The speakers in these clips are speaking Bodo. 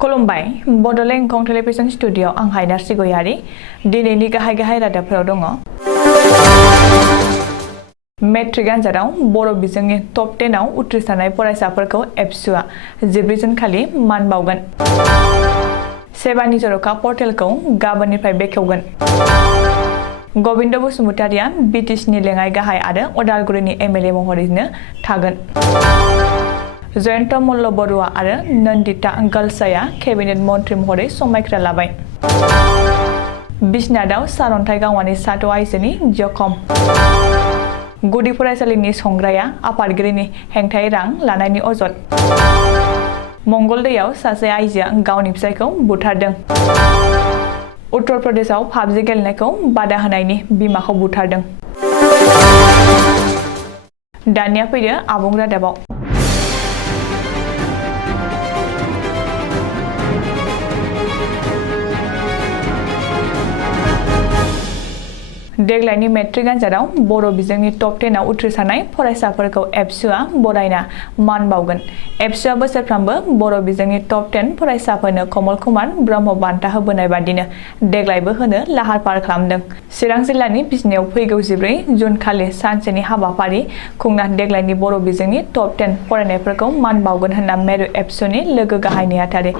खुलुमबाय बड'लेण्ड एंखं टेलिभिजन स्टुडिअ आं हायनार सिगयारि दिनैनि गाहाय रादाबफोराव दङ। मेट्रिक आनजादाव बर' बिजोंनि टप 10 आव उथ्रिसारनाय फरायसाफोरखौ एबसुआ 14 जुन खालि मान बावगोन। सेबानि जर'खा पर्टेलखौ गाबोननिफ्राय बेखेवगोन। गबिन्द बसुमतारिया बिटिसिनि लेङाइ गाहाय आरो अदालगुरिनि एमएलए महरैनो थागोन। जयन्त मल्ल बरुवा आरो नन्दिता गलसाया केबिनेट मन्त्रि महरै समायखिरा लाबाय। बिश्नाथआव सारन्थाइ गावनानै साद' आइजोनि जखम। गुदि फरायसालिनि संग्राया आफादगिरिनि हेंथायै रां लानायनि अजद। मंगलदैयाव सासे आइजोआ गावनि फिसायखौ बुथारदों। उत्तर प्रदेशआव पाबजि गेलेनायखौ बादा होनायनि बिमाखौ बुथारदों। दानिया फैदो आबुं रादाबाव। देग्लायनि मेट्रिक आनजादाव बर' बिजोंनि टप 10 आव उथ्रिसारनाय फरायसाफोरखौ एबसुआ बरायना मान बावगोन। एबसुआ बोसोरफ्रोमबो बर' बिजोंनि टप 10 फरायसाफोरनो कमल कुमार ब्रह्म बान्था होबोनाय बादिनो देग्लायबो होनो लाहार फाहार खालामदों। चिरां जिल्लानि बिजनियाव फैगौ 14 जुन खालि सानसेनि हाबाफारि खुंना देग्लायनि बर' बिजोंनि टप 10 फरायनायफोरखौ मान बावगोन होनना मेरु एबसुनि लोगो गाहाय नेहाथारि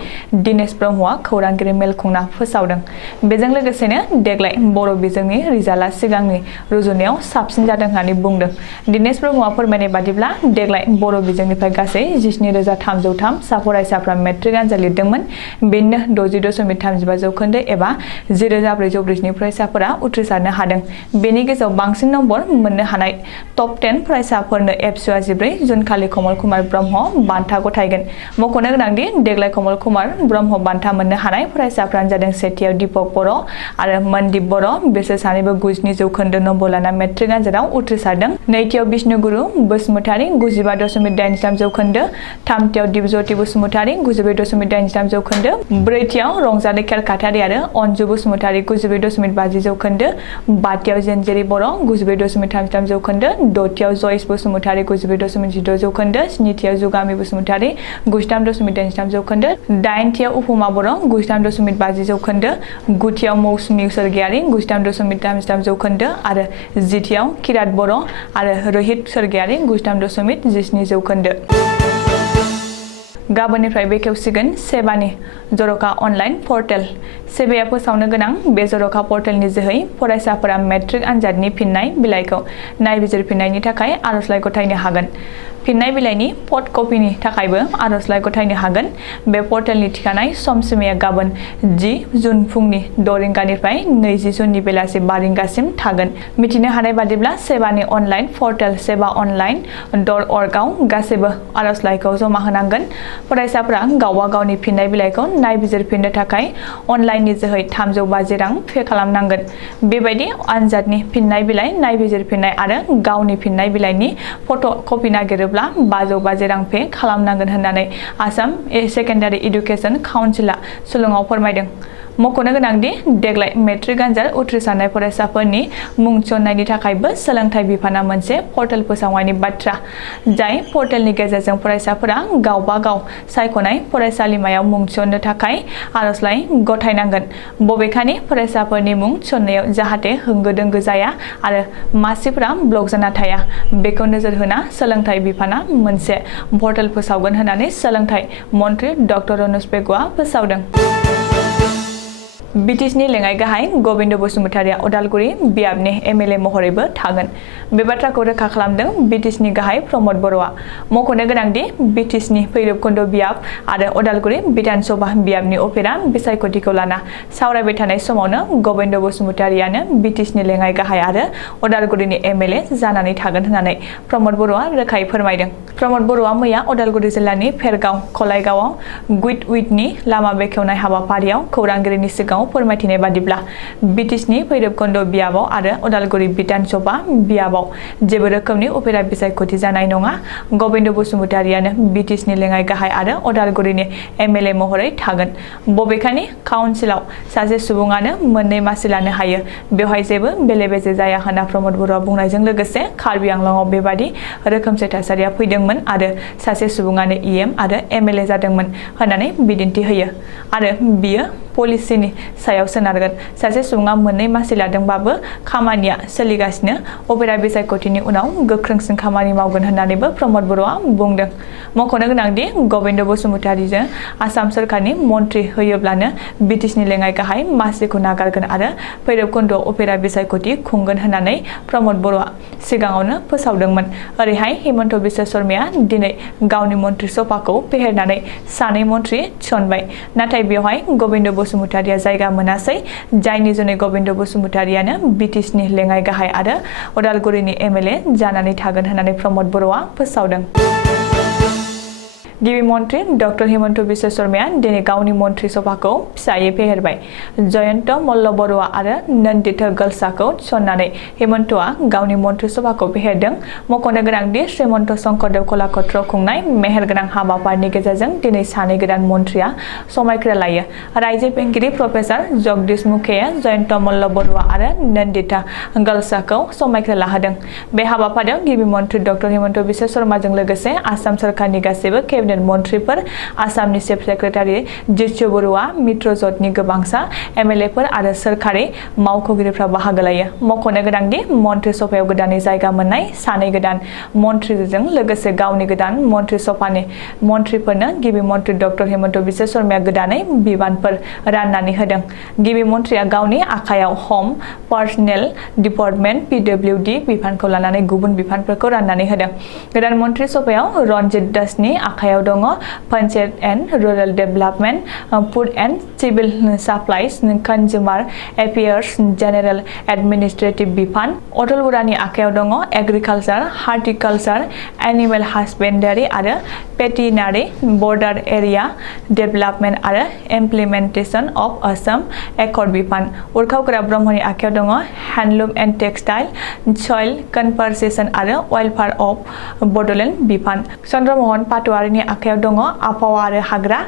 दिनेश ब्रह्मआ खौरांगिरि मेल खुंना फोसावदों। बेजों लोगोसेनो देग्लाय बर' बिजोंनि रिजाल्टआ सिगांनि रुजुनायाव साबसिन जादों होननानै बुंदों। दिनेश ब्रह्मआ फोरमायनाय बादिब्ला देग्लाय बर' बिजोंनिफ्राय गासै 17,303 सा फरायसाफ्रा मेट्रिक आनजाद लिरदोंमोन। बेनिनो 60.35 जौखोन्दो एबा 10,442 फरायसाफोरा उथ्रिसारनो हादों। बेनि गेजेराव बांसिन नम्बर मोननो हानाय टप 10 फरायसाफोरनो एबसुआ 14 जुन खालि कमल कुमार ब्रह्म बान्था गथायगोन। मख'नो गोनांदि देग्लाय कमल कुमार ब्रह्म बान्था मोननो हानाय फरायसाफ्रानो जादों सेथियाव दीपक बर' आरो मनदीप बर'। बिसोर सानैबो 90 जौखोन्दो नम्बर लाना मेट्रिक आनजादाव उथ्रिसारदों। नैथियाव बिष्णुगुरु बसुमतारी 95.83 जौखोन्दो। थामथियाव दिपज्योति बसुमतारी 94.83 जौखोन्दो। ब्रैथियाव रंजालि खेरखातारि आरो अन्जु बसुमतारी 92.50 जौखोन्दो। बाथियाव जेनजेरि बर' 92.33 जौखोन्दो। दथियाव जयेश बसुमतारी 92.6 जौखोन्दो। स्निथियाव जुगामि बसुमतारी 93.83 जौखोन्दो। दाइनथियाव उपमा बर' 93.50 जौखोन्दो। गुथियाव मौसुमि सोरगियारि 93.33 जौखोन्दो आरो जिथियाव किरात बर' आरो रोहित सोरगियारि 93.17 जौखोन्दो। गाबोननिफ्राय बेखेवसिगोन सेबानि जर'खा अनलाइन पर्टेल। सेबाया फोसावनो गोनां बे जर'खा पर्टेलनि जोहै फरायसाफोरा मेट्रिक आनजादनि फिननाय बिलाइखौ नायबिजिरफिननायनि थाखाय आर'जलाइ गथायनो हागोन। फिननाय बिलाइनि फट कपिनि थाखायबो आर'जलाइ गथायनो हागोन। बे पर्टेलनि थिखानाय समसिमाया गाबोन 10 जुन फुंनि 6 रिंगानिफ्राय 20 जुननि बेलासि 5 रिंगासिम थागोन। मिथिनो हानाय बादिब्ला सेबानि अनलाइन पर्टेल sebaonline.org आव गासैबो आर'जलाइखौ जमा होनांगोन। फरायसाफोरा गावबा गावनि फिननाय बिलाइखौ नायबिजिरफिननो थाखाय अनलाइननि जोहै 350 रां पे खालामनांगोन। बेबायदि आनजादनि फिननाय बिलाइ नायबिजिरफिननाय आरो गावनि फिननाय बिलाइनि फट' कपि नागिरोब्ला 550 रां पे खालामनांगोन होननानै आसाम सेकेन्डारि इडुकेसन काउन्सिलआ सुलुङाव फोरमायदों। मख'नो गोनांदि देग्लाय मेट्रिक आनजाद उथ्रिसारनाय फरायसाफोरनि मुं थिसननायनि थाखायबो सोलोंथाइ बिफाना मोनसे पर्टेल फोसावनायनि बाथ्रा। जाय पर्टेलनि गेजेरजों फरायसाफोरा गावबा गाव सायख'नाय फरायसालिमायाव मुं थिसननो थाखाय आर'जलाइ गथायनांगोन। बबेखानि फरायसाफोरनि मुं थिसननायाव जाहाथे होंगो दोंगो जाया आरो मासिफोरा ब्लक जाना थाया बेखौ नोजोर होना सोलोंथाइ बिफाना मोनसे पर्टेल फोसावगोन होननानै सोलोंथाइ मन्त्रि डक्टर रनज पेगुआ फोसावदों। बिटिसिनि लेङाइ गाहाय गबिन्द बसुमतारिया अदालगुरि बियाबनि एमएलए महरैबो थागोन। बे बाथ्राखौ रोखा खालामदों बिटिसिनि गाहाय प्रमद बर'आ। मख'नो गोनांदि बिटिसिनि भैरबकुन्द बियाब आरो अदालगुरि बिधान सभा बियाबनि अफेरा बिसायख'थिखौ लाना सावरायबाय थानाय समावनो गबिन्द बसुमतारियानो बिटिसिनि लेङाइ गाहाय आरो अदालगुरिनि एमएलए जानानै थागोन होननानै प्रमद बर'आ रोखायै फोरमायदों। प्रमद बर'आ मैया अदालगुरि जिल्लानि फेरगाव खलायगावआव गुइड उइथनि लामा बेखेवनाय हाबाफारियाव खौरांगिरिनि सिगाङाव सिगाङाव फोरमायथिनाय बादिब्ला बिटिसिनि भैरबकुन्द बियाबाव आरो उदालगुरि बिधानसभा बियाबाव जेबो रोखोमनि उफेरा बिसायख'थि जानाय नङा। गबिन्द बसुमतारियानो बिटिसिनि लेङाइ गाहाय आरो उदालगुरिनि एमएलए महरै थागोन। बबेखानि काउन्सिलाव सासे सुबुङानो मोननै मासि लानो हायो। बेवहाय जेबो बेले-बेजे जाया होनना प्रमद बर'आ बुंनायजों लोगोसे कार्बि आंलंआव बेबादि रोखोमसे थासारिया फैदोंमोन आरो सासे सुबुङानो इएम आरो एमएलए जादोंमोन होननानै बिदिन्थि होयो आरो बियो पलिसिनि सायाव सोनारगोन। सासे सुबुङा मोननै मासि लादोंबाबो खामानिया सोलिगासिनो। उफेरा बिसायख'थिनि उनाव गोख्रोंसिन खामानि मावगोन होननानैबो प्रमद बर'आ बुंदों। मख'नो गोनांदि गबिन्द बसुमतारिजों आसाम सोरखारनि मन्थ्रि होयोब्लानो बिटिसिनि लेङाइ गाहाय मासिखौ नागारगोन आरो भैरबकुन्दआव उफेरा बिसायख'थि खुंगोन होननानै प्रमद बर'आ सिगाङावनो फोसावदोंमोन। ओरैहाय हिमन्त बिश्व शर्माया दिनै गावनि मन्थ्रि सभाखौ फेहेरनानै सानै मन्थ्रि थिसनबाय। नाथाय बेवहाय गबिन्द बसुमतारिया जायगा मोनासै, जायनि जुनै गबिन्द बसुमतारियानो बिटिसिनि लेङाइ गाहाय आरो उदालगुरिनि एमएलए जानानै थागोन होननानै प्रमद बर'आ फोसावदों। गिबि मन्थ्रि डक्टर हिमन्त बिश्व शर्माया दिनै गावनि मन्थ्रि सभाखौ फिसायै फेहेरबाय। जयन्त मल्ल बरुवा आरो नन्दित गलसाखौ थिसननानै हिमन्तआ गावनि मन्थ्रि सभाखौ फेहेरदों। मख'नो गोनांदि श्रीमन्त शंकरदेव कलाक्षेत्रआव खुंनाय मेहेरगोनां हाबाफारिनि गेजेरजों दिनै सानै गोदान मन्थ्रिया समायखिरा लायो। रायजो बेंगिरि प्रफेसार जगदीश मुखेया जयन्त मल्ल बरुवा आरो नन्दिता गलसाखौ समायखिरा लाहोदों। बे हाबाफारियाव गिबि मन्थ्रि डक्टर हिमन्त बिश्व शर्माजों लोगोसे आसाम सोरखारनि गासैबो केबिनेट मन्थ्रिफोर, आसामनि चिफ सेक्रेटारि जितु बरुवा, मित्रजोटनि गोबांसा एमएलएफोर आरो सोरखारि मावख'गिरिफ्रा बाहागो लायो। मख'नो गोनांदि मन्थ्रि सभायाव गोदानै जायगा मोननाय सानै गोदान मन्थ्रिजों लोगोसे गावनि गोदान मन्थ्रि सभानि मन्थ्रिफोरनो गिबि मन्थ्रि डक्टर हिमन्त बिश्व शर्माया गोदानै बिबानफोर राननानै होदों। गिबि मन्थ्रिया गावनि आखायाव हम, पार्सनेल डिपार्टमेन्ट पिडब्लिउडि बिफानखौ लानानै गुबुन बिफानफोरखौ राननानै होदों। गोदान मन्थ्रि सभायाव रन्जित दासनि आखायाव दङ panchayat and rural development, food and civil supplies, consumer affairs, general administrative बिफान। अटल बरानि आखायाव दङ एग्रिकालचार, हार्टिकालचार, एनिमेल हासबेन्डारि आरो भेटेरिनारि, बर्डार एरिया डेभेलपमेन्ट आरो इमप्लिमेन्टेसन अफ आसाम एकर्ड बिफान। उर्खाव ब्रह्मनि आखायाव दङ हेन्डलुम एन्ड टेक्सटाइल, सइल कनभारसेसन आरो वेलफेयार अफ बडोलेण्ड बिफान। चन्द्रमोहन पाटवारिनि आखायाव दङ आबहावा आरो हाग्रा,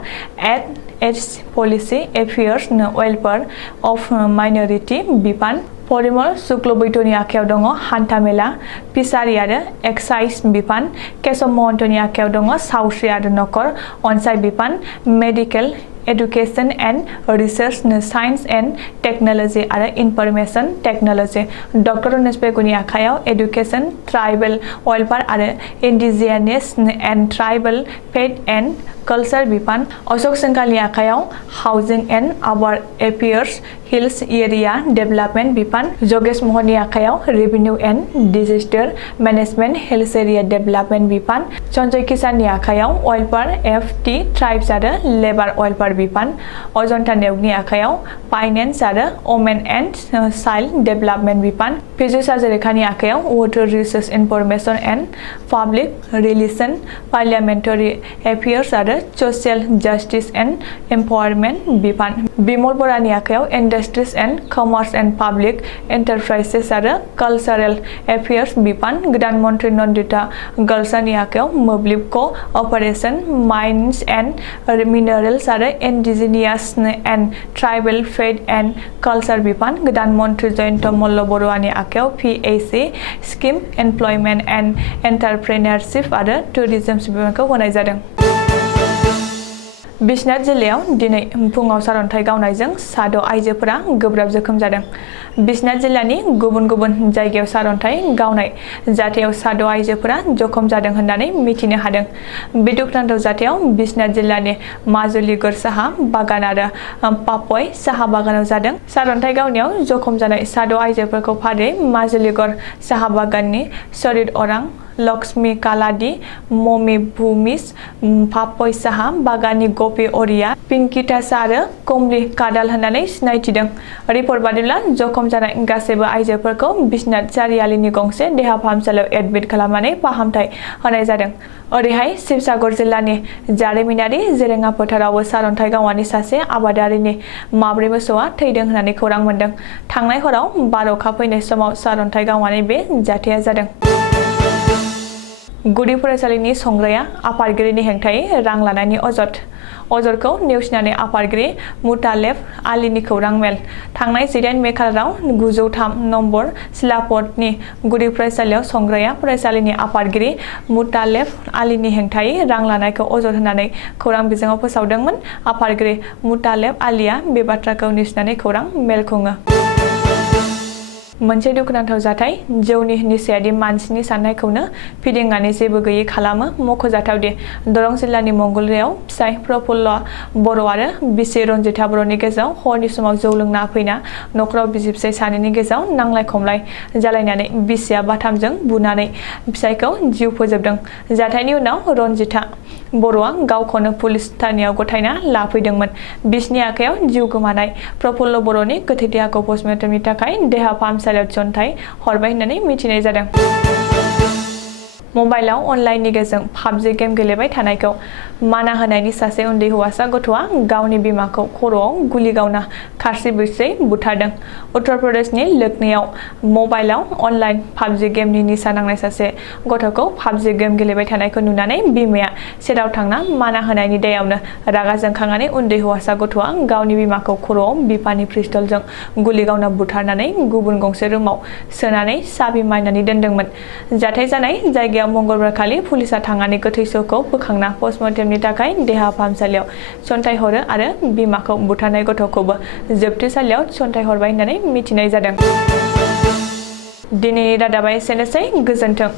H policy affairs, welfare of minority बिफान। परिमल शुक्ल बैद्यनि आखायाव दङ हान्थामेला, फिसारि आरो एक्साइज बिफान। केशव महन्तनि आखायाव दङ सावस्रि आरो नखर अनसाइ बिफान, medical education and research, science and technology आरो इनफरमेशन टेक्न'लजि। डक्टर रमेश बेगुनि आखायाव एडुकेशन, ट्राइबेल वेलफेयार आरो इन्डिजिनियास एन्ड ट्राइबेल फेथ एन्ड कालचार बिफान। अशोक सोंखालनि आखायाव housing and urban affairs, hills area development बिफान। जगेश महरनि आखायाव revenue and disaster management, hills area development बिफान। सन्जय किसाननि आखायाव वेलफेयार, एफटि ट्राइब्स आरो लेबार वेलफेयार बिफान। अजन्ता नेउगनि आखायाव फाइनेन्स आरो वमेन एन्ड चाइल्ड डेभेलपमेन्ट बिफान। पीयूष हाजरिकानि आखायाव water resource information and public relation, parliamentary affairs आरो ससियेल जस्टिस एन्ड एम्पावारमेन्ट बिफान। बिमल बरानि आखायाव industries and commerce and public enterprises आरो कालचारेल एफेयार्स बिफान। गोदान मन्थ्रि नन्दिता गलसानि आखायाव मोब्लिब क'अपारेसन, माइन्स एन्ड मिनारेल्स आरो इन्डिजिनियास एन्ड ट्राइबेल फेथ एन्ड कालचार बिफान। गोदान मन्थ्रि जयन्त मल्ल बरुवानि आखायाव पिएसि स्किम, एमप्लयमेन्ट एन्ड एन्टारप्रेनारशिप आरो टुरिजम बिफानखौ होनाय जादों। बिश्वनाथ जिल्लायाव दिनै फुङाव सारअन्थाइ गावनायजों साद' आइजोफोरा गोब्राब जोखोम जादों। बिश्वनाथ जिल्लानि गुबुन गुबुन जायगायाव सारअन्थाइ गावनाय जाथायाव साद' आइजोफोरा जखम जादों होननानै मिथिनो हादों। बे दुखुनांथाव जाथायाव बिश्वनाथ जिल्लानि माजुलिगढ़ साहा बागान आरो पापय साहा बागानाव जादों। सारअन्थाइ गावनायाव जखम जानाय साद' आइजोफोरखौ फारियै माजुलिगढ़ साहा बागाननि शरीर अरां लक्ष्मी कालादी ममी भूमिस पापय साहा बागानि गपि अरिया पिंकितासा आरो कमलि कादाल होननानै सिनायथिदों। रिपर्ट बादिब्ला जखम जानाय गासैबो आइजोफोरखौ बिश्वनाथ चारियालीनि गंसे देहा फाहामसालियाव एडमिट खालामनानै फाहामथाय होनाय जादों। ओरैहाय शिवसागर जिल्लानि जारिमिनारि जेरेङा फोथारावबो सारन्थाइ गावनानै सासे आबादारिनि माब्रै मोसौआ थैदों होननानै खौरां मोनदों। थांनाय हराव बार अखा फैनाय समाव सारन्थाइ गावनानै बे जाथाया जादों। गुदि फरायसालिनि संग्राया आफादगिरिनि हेंथायै रां लानायनि अजदखौ नेवसिनानै आफादगिरि मुतालेब आलीनि खौरां मेल। थांनाय 18 मे खालाराव 903 नम्बर सिलापतनि गुदि फरायसालियाव संग्राया फरायसालिनि आफादगिरि मुतालेब आलीनि हेंथायै रां लानायखौ अजद होनानै खौरां बिजोङाव फोसावदोंमोन। आफादगिरि मुतालेब आलीया बे बाथ्राखौ नेवसिनानै खौरां मेल खुङो। मोनसे दुखुनांथाव जाथाय जौनि निसायारि मानसिनि साननायखौनो फिदिंनानै जेबो गैयै खालामो। मख'जाथावदि दरं जिल्लानि मंगलदैयाव फिसाय प्रफुल्ल बर' आरो बिसि रन्जिता बर'नि गेजेराव हरनि समाव जौ लोंना फैना नखराव बिसि फिसाय सानैनि गेजेराव नांलाय खमलाय जालायनानै बिसिया बाथामजों बुनानै फिसायखौ जिउ फोजोबदों। जाथायनि उनाव रन्जिता बर'आ गावखौनो पुलिस थानायाव गथायना लाफैदोंमोन। बिसिनि आखायाव जिउ गोमानाय प्रफुल्ल बर'नि गोथै देहाखौ पस्टमर्टेमनि थाखाय देहा फाहामसालियाव थिसनथाय हरबाय होननानै मिथिनाय जादों। मबाइलाव अनलाइननि गेजेरजों पाबजि गेम गेलेबाय थानायखौ माना होनायनि सासे उन्दै हौवासा गथ'आ गावनि बिमाखौ खर'आव गुलि गावना खारसि बुसै बुथारदों। उत्तर प्रदेशनि लखनऊआव मबाइलाव अनलाइन पाबजि गेमनि निसा नांनाय सासे गथ'खौ पाबजि गेम गेलेबाय थानायखौ नुनानै बिमाया सेराव थांना माना होनायनि दायावनो रागा जोंखांनानै उन्दै हौवासा गथ'आ गावनि बिमाखौ खर'आव बिफानि पिस्तलजों गुलि गावना बुथारनानै गुबुन गंसे रुमाव सोनानै साबि मारिनानै दोनदोंमोन। जाथाय जानाय जायगायाव मंगलबारखालि पुलिसा थांनानै गोथै सहखौ बोखांना पस्टमर्टेमनि थाखाय देहा फाहामसालियाव थिसनथाय हरो आरो बिमाखौ बुथारनाय गथ'खौबो जोबथेसालियाव थिसनथाय हरबाय होननानै मिथिनाय जादों। दिनैनि रादाबा एसेनोसै। गोजोन्थों।